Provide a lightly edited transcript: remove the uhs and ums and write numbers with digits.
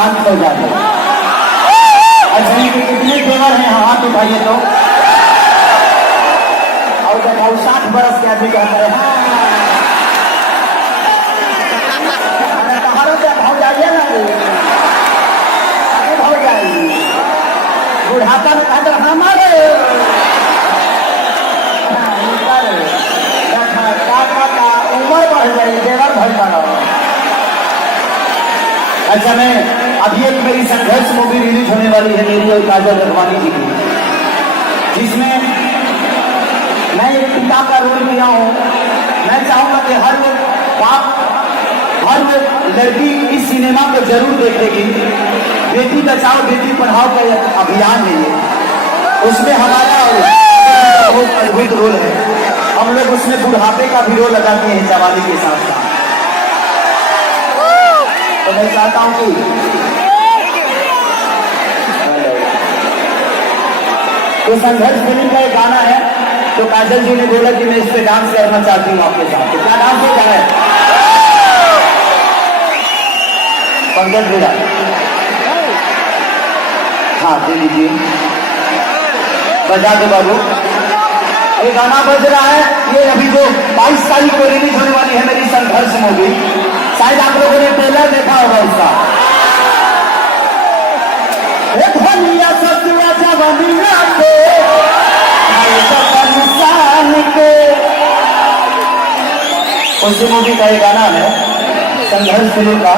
शांत हो जाए। अच्छा कितने देवर हैं हाथ उठाइए तो। और जब 60 बरस के आदमी कहता है कहारों से भाव जाइए ना भाव जाइए बुढ़ापा में कहते हमारे उम्र बढ़ जाए देवर भर मानो। अच्छा मैं अभी एक मेरी संघर्ष मूवी रिलीज होने वाली है मेरी और काजल रखवानी जी की, जिसमें मैं एक पिता का रोल किया हूँ। मैं चाहूंगा कि हर बाप हर लड़की इस सिनेमा को जरूर देखेगी। बेटी बचाओ बेटी पढ़ाओ का अभियान है ये, उसमें हमारा बहुत अद्भुत रोल है। हम लोग उसमें बुढ़ापे का भी रोल अदा किए हैं जवानी के साथ साथ। तो मैं चाहता हूं कि तो संघर्ष फिल्म का एक गाना है, तो काजल जी ने बोला कि मैं इस पे डांस करना चाहती हूँ आपके साथ। तो क्या डांस हो रहा है? पंकज भैया हाँ दे लीजिए, बजा दो बाबू। ये गाना बज रहा है, ये अभी जो 22 तारीख को रिलीज होने वाली है मेरी संघर्ष मूवी। शायद आप लोगों ने ट्रेलर देखा होगा उसका। उसी मूवी का ये गाना है संघर्ष फिल्म का।